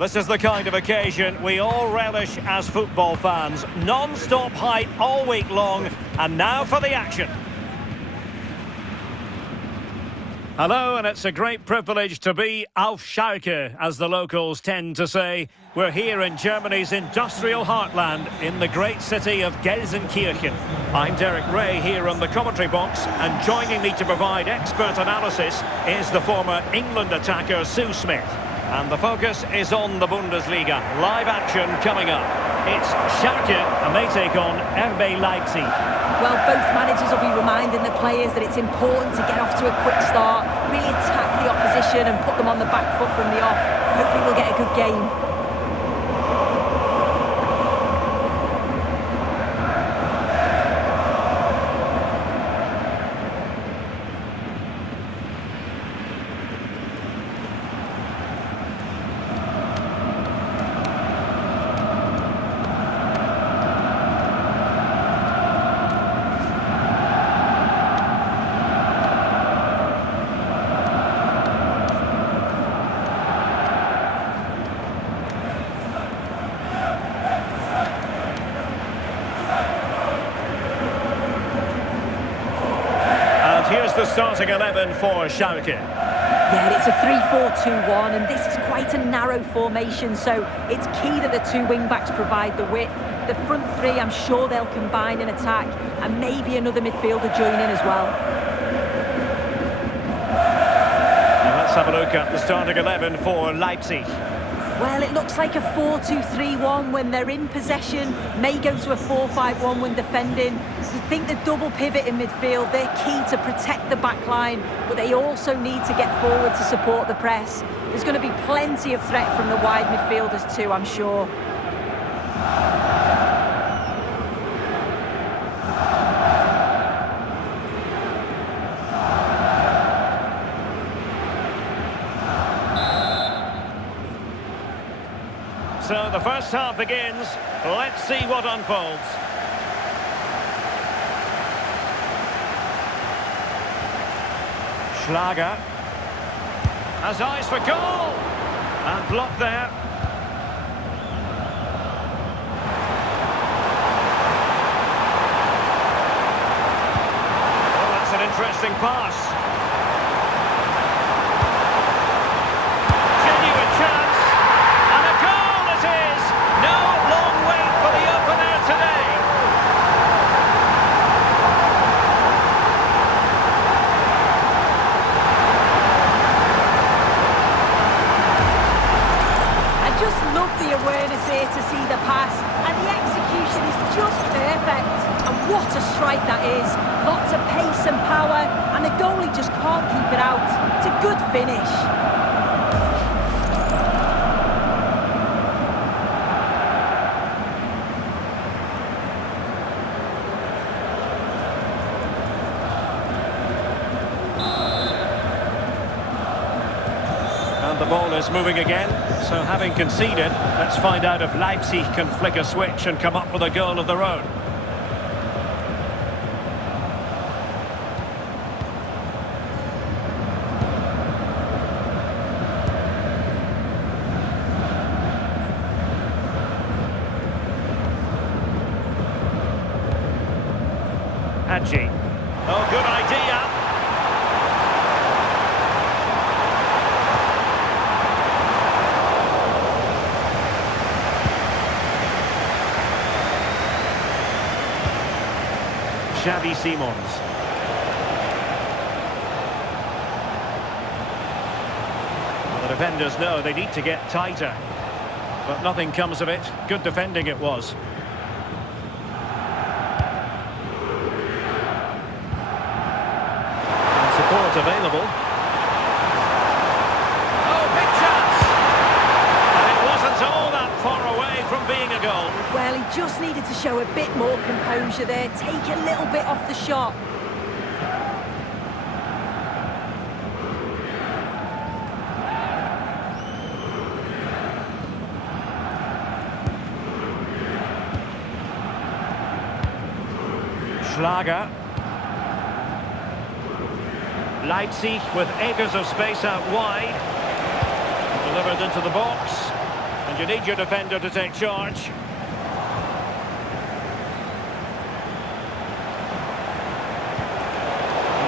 This is the kind of occasion we all relish as football fans. Non-stop hype all week long, and now for the action. Hello, and it's a great privilege to be auf Schalke, as the locals tend to say. We're here in Germany's industrial heartland, in the great city of Gelsenkirchen. I'm Derek Ray here on the commentary box, and joining me to provide expert analysis is the former England attacker Sue Smith. And the focus is on the Bundesliga. Live action coming up. It's Schalke, and they take on RB Leipzig. Well, both managers will be reminding the players that it's important to get off to a quick start, really attack the opposition and put them on the back foot from the off. Hopefully we'll get a good game. Here's the starting 11 for Schalke. Yeah, it's a 3-4-2-1, and this is quite a narrow formation, so it's key that the two wing-backs provide the width. The front three, I'm sure they'll combine in attack, and maybe another midfielder join in as well. Now let's have a look at the starting 11 for Leipzig. Well, it looks like a 4-2-3-1 when they're in possession, may go to a 4-5-1 when defending. You think the double pivot in midfield, they're key to protect the back line, but they also need to get forward to support the press. There's going to be plenty of threat from the wide midfielders too, I'm sure. So the first half begins. Let's see what unfolds. Schlager has eyes for goal, and blocked there. Oh, that's an interesting pass. Genuine chance, and a goal it is. No long wait for the opener today. Just love the awareness here to see the pass, and the execution is just perfect. And what a strike that is. Lots of pace and power, and the goalie just can't keep it out. It's a good finish. The ball is moving again, so having conceded, let's find out if Leipzig can flick a switch and come up with a goal of their own. Hadji. Oh, good idea. Xavi Simons. Well, the defenders know they need to get tighter, but nothing comes of it. Good defending it was. And support available. Oh, big chance! And it wasn't all that far away from being a goal. Well, he just needed to show a bit more composure there, take a little bit off the shot. Schlager. Leipzig with acres of space out wide. Delivered into the box. You need your defender to take charge. The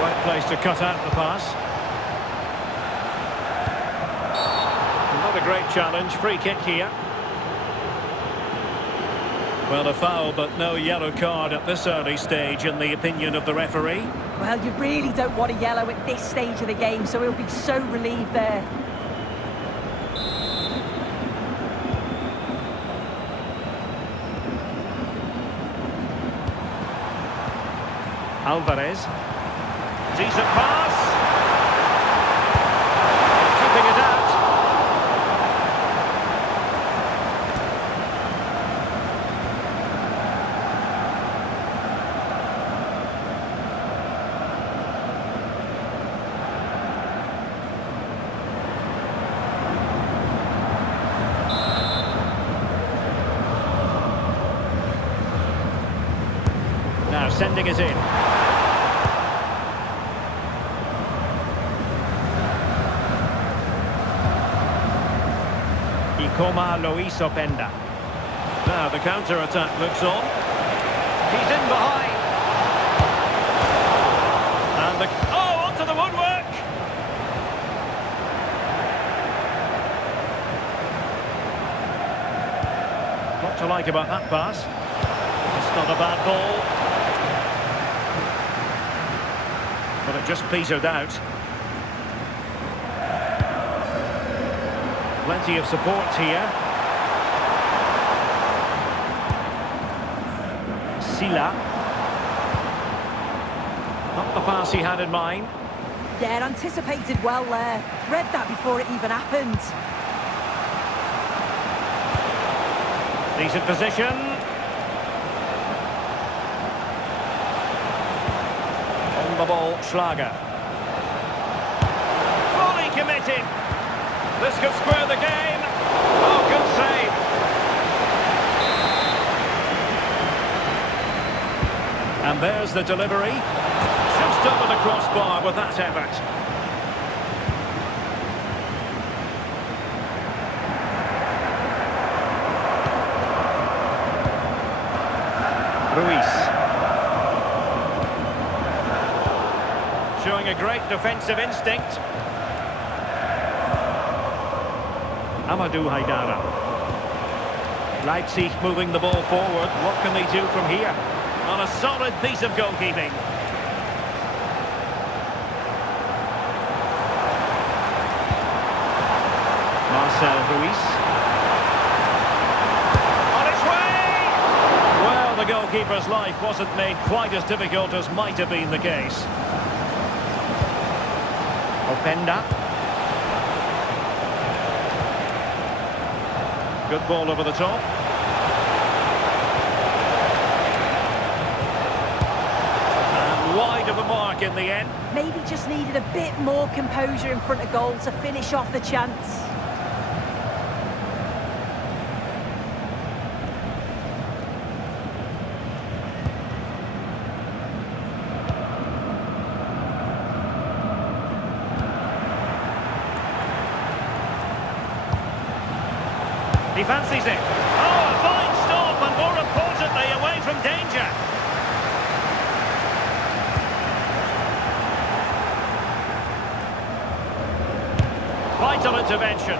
right place to cut out the pass. Not a great challenge. Free kick here. Well, a foul, but no yellow card at this early stage, in the opinion of the referee. Well, you really don't want a yellow at this stage of the game, so he'll be so relieved there. Alvarez. Decent pass. Keeping it out. Now sending it in. Luis Openda. Now the counter-attack looks on. He's in behind. And onto the woodwork. What to like about that pass? It's not a bad ball. But it just petered out. Plenty of support here. Sila. Not the pass he had in mind. Yeah, anticipated well there. Read that before it even happened. Decent position. On the ball, Schlager. Fully committed. This could square the game. Oh, good save. And there's the delivery. Just over the crossbar with that effort. Ruiz. Showing a great defensive instinct. Amadou Haidara. Leipzig moving the ball forward. What can they do from here? On a solid piece of goalkeeping. Marcel Ruiz. On its way! Well, the goalkeeper's life wasn't made quite as difficult as might have been the case. Openda. Good ball over the top. And wide of a mark in the end. Maybe just needed a bit more composure in front of goal to finish off the chance. He fancies it. Oh, a fine stop, and more importantly, away from danger. Vital intervention.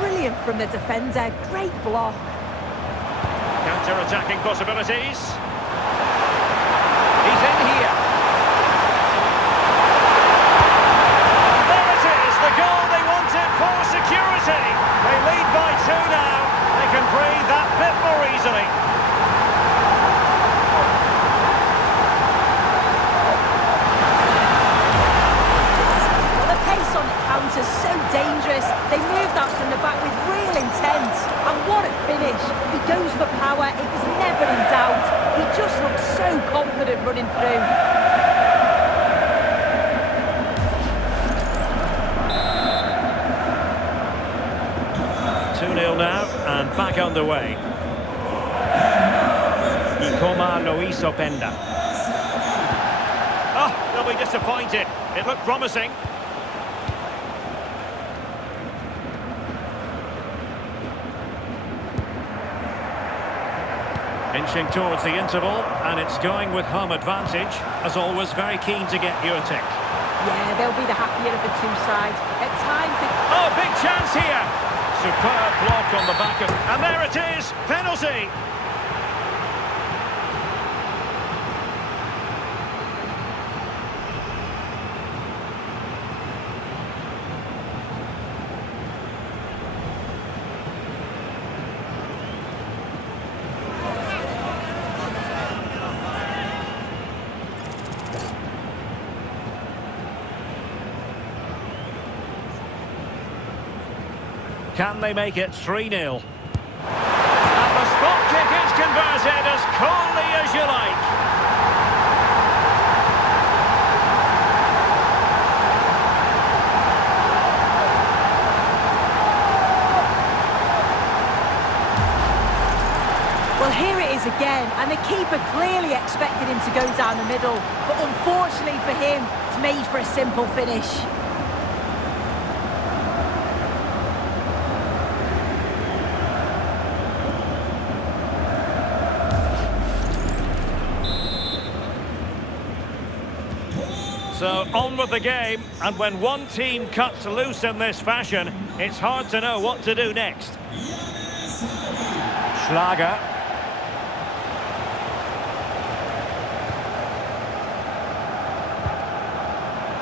Brilliant from the defender. Great block. Counter-attacking possibilities. He's in here. There it is, the goal they wanted for security. They lead by 2 now. They can breathe that bit more easily. Well, the pace on the counter's so dangerous. They moved that from the back with real intent. And what a finish. He goes for power. It was never in doubt. He just looked so confident running through. Now and back underway. Luis Openda. Oh, they'll be disappointed. It looked promising. Inching towards the interval, and it's going with home advantage. As always, very keen to get your take. Yeah, they'll be the happier of the two sides. At times... Oh, big chance here! Superb block on the back of... And there it is! Penalty! Can they make it 3-0? And the spot kick is converted as coolly as you like. Well, here it is again, and the keeper clearly expected him to go down the middle, but unfortunately for him, it's made for a simple finish. So on with the game, and when one team cuts loose in this fashion, it's hard to know what to do next. Schlager.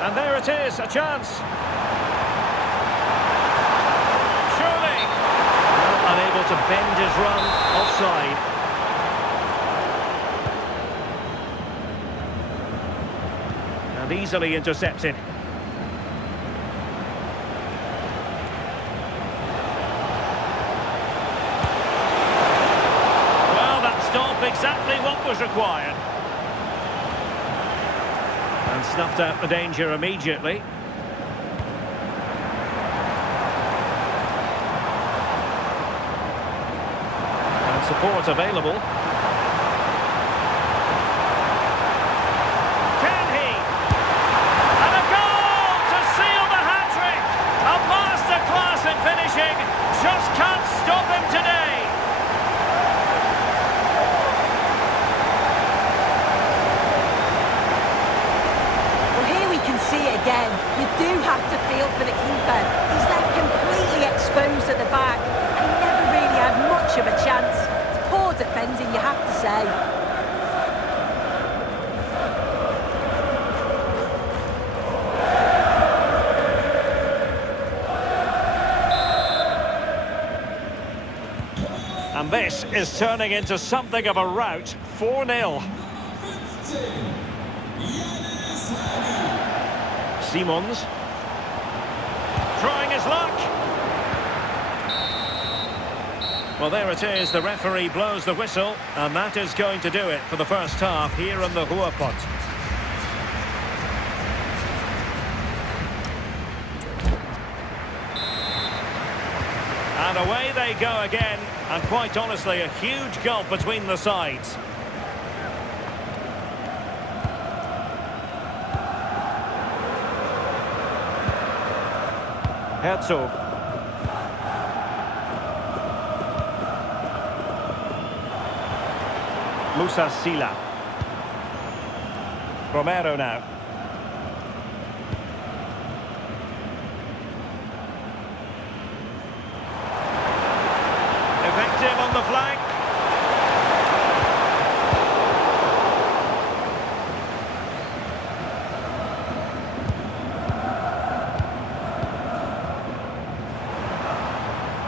And there it is, a chance. Surely. Well, unable to bend his run, offside. And easily intercepted. Well, that stopped exactly what was required. And snuffed out the danger immediately. And support available. Can he? And a goal to seal the hat-trick! A masterclass in finishing. Just can't stop him today. See it again. You do have to feel for the keeper. He's left completely exposed at the back. He never really had much of a chance. It's poor defending, you have to say. And this is turning into something of a rout. 4-0. Simons trying his luck. Well, there it is. The referee blows the whistle, and that is going to do it for the first half here in the Ruhrpott. And away they go again, and quite honestly, a huge gulf between the sides. Herzog. Musa Sila. Romero now. Effective on the flank.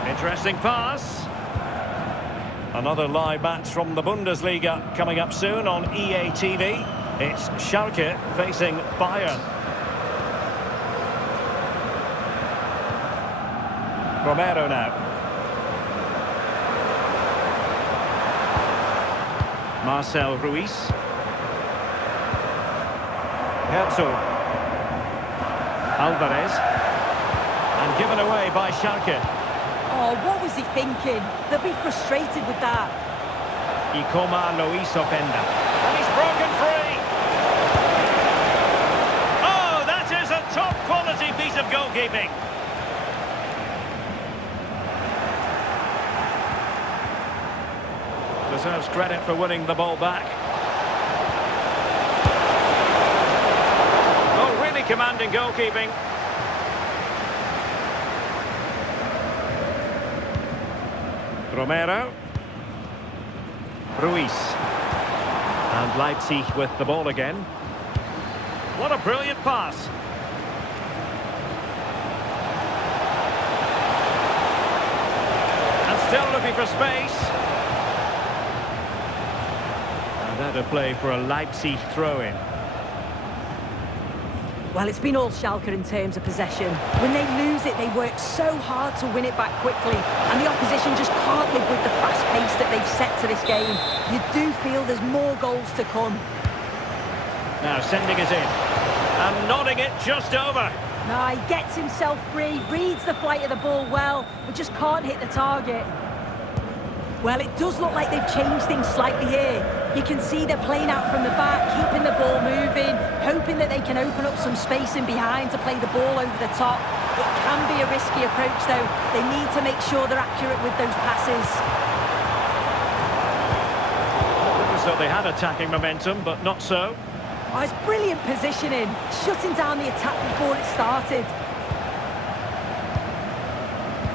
Interesting pass. Another live match from the Bundesliga coming up soon on EA TV. It's Schalke facing Bayern. Romero now. Marcel Ruiz. Herzog. Alvarez. And given away by Schalke. Oh, what was he thinking? They'll be frustrated with that. Ikoma lo hizo Penda. And he's broken free. Oh, that is a top-quality piece of goalkeeping. The deserves credit for winning the ball back. Oh, really commanding goalkeeping. Romero. Ruiz. And Leipzig with the ball again. What a brilliant pass. And still looking for space. And out of play for a Leipzig throw-in. Well, it's been all Schalke in terms of possession. When they lose it, they work so hard to win it back quickly, and the opposition just can't live with the fast pace that they've set to this game. You do feel there's more goals to come. Now sending it in, and nodding it just over. Now he gets himself free, reads the flight of the ball well, but just can't hit the target. Well, it does look like they've changed things slightly here. You can see they're playing out from the back, keeping the ball moving, hoping that they can open up some space in behind to play the ball over the top. It can be a risky approach, though. They need to make sure they're accurate with those passes. So they had attacking momentum, but not so. Oh, it's brilliant positioning, shutting down the attack before it started.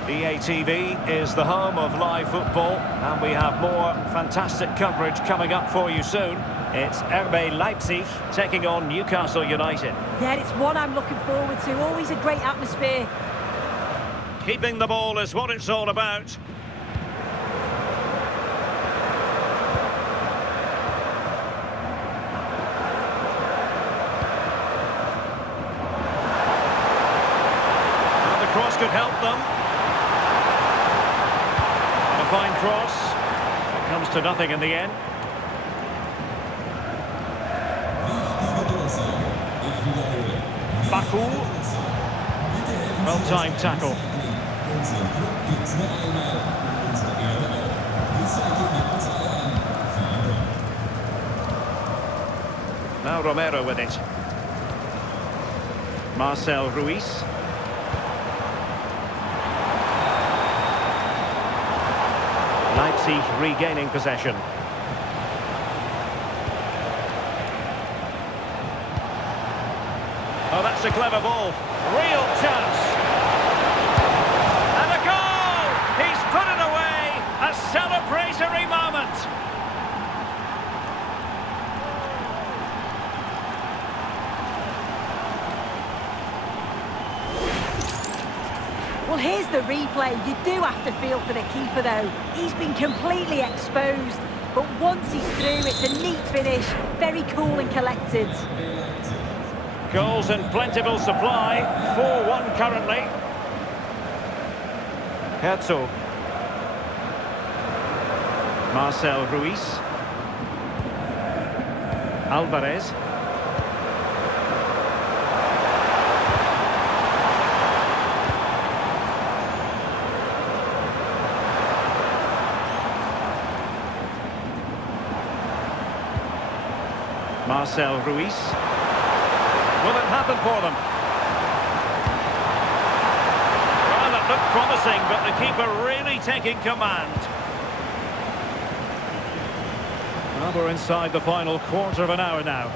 EATV is the home of live football, and we have more fantastic coverage coming up for you soon. It's RB Leipzig taking on Newcastle United. Yeah, it's one I'm looking forward to. Always a great atmosphere. Keeping the ball is what it's all about. And the cross could help them. A fine cross. It comes to nothing in the end. Baku. Well-timed tackle. Now Romero with it. Marcel Ruiz. Leipzig regaining possession. Oh, that's a clever ball. Real chance. And a goal! He's put it away. A celebratory moment. Well, here's the replay. You do have to feel for the keeper, though. He's been completely exposed. But once he's through, it's a neat finish. Very cool and collected. Goals in plentiful supply. 4-1 currently. Herzog. Marcel Ruiz. Alvarez. Marcel Ruiz. Will it happen for them? Well, that looked promising, but the keeper really taking command. Well, we're inside the final quarter of an hour now.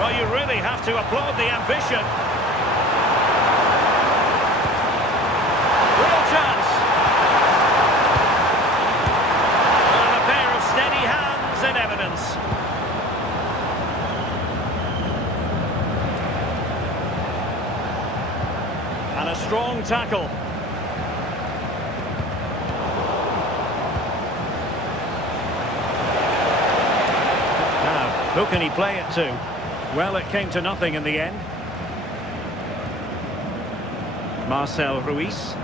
Well, you really have to applaud the ambition. Chance. And a pair of steady hands in evidence. And a strong tackle. Now, who can he play it to? Well, it came to nothing in the end. Marcel Ruiz.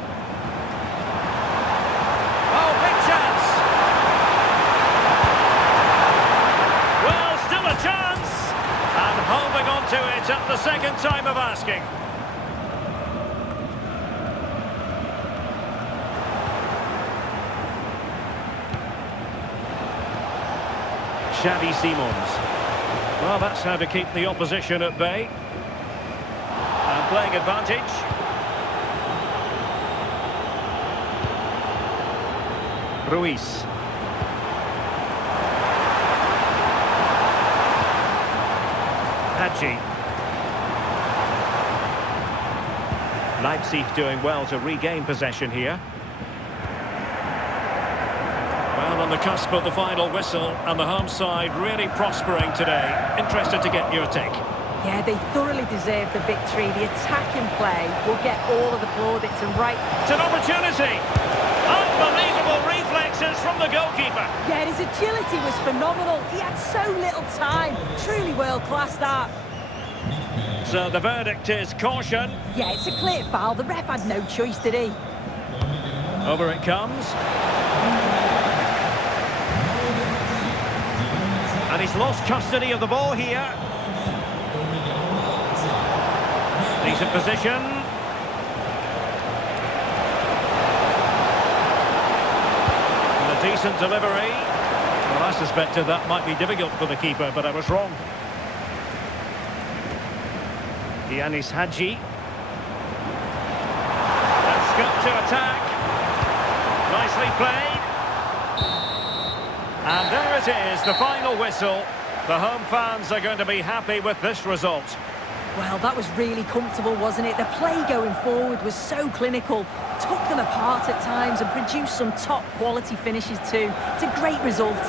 Holding on to it at the second time of asking. Xavi Simons. Well, that's how to keep the opposition at bay. And playing advantage. Ruiz. Hadji. Leipzig doing well to regain possession here. Well, on the cusp of the final whistle, and the home side really prospering today. Interested to get your take. Yeah, they thoroughly deserve the victory. The attacking play will get all of the plaudits and right. It's an opportunity. Unbelievable reflexes from the goalkeeper. Yeah, his agility was phenomenal. He had so little time. Truly world-class, that. So the verdict is caution. Yeah, it's a clear foul. The ref had no choice, did he? Over it comes. And he's lost custody of the ball here. Decent position. And a decent delivery. Well, I suspected that might be difficult for the keeper, but I was wrong. Yanis Hadji. That's got to attack. Nicely played. And there it is, the final whistle. The home fans are going to be happy with this result. Well, that was really comfortable, wasn't it? The play going forward was so clinical, took them apart at times and produced some top quality finishes too. It's a great result.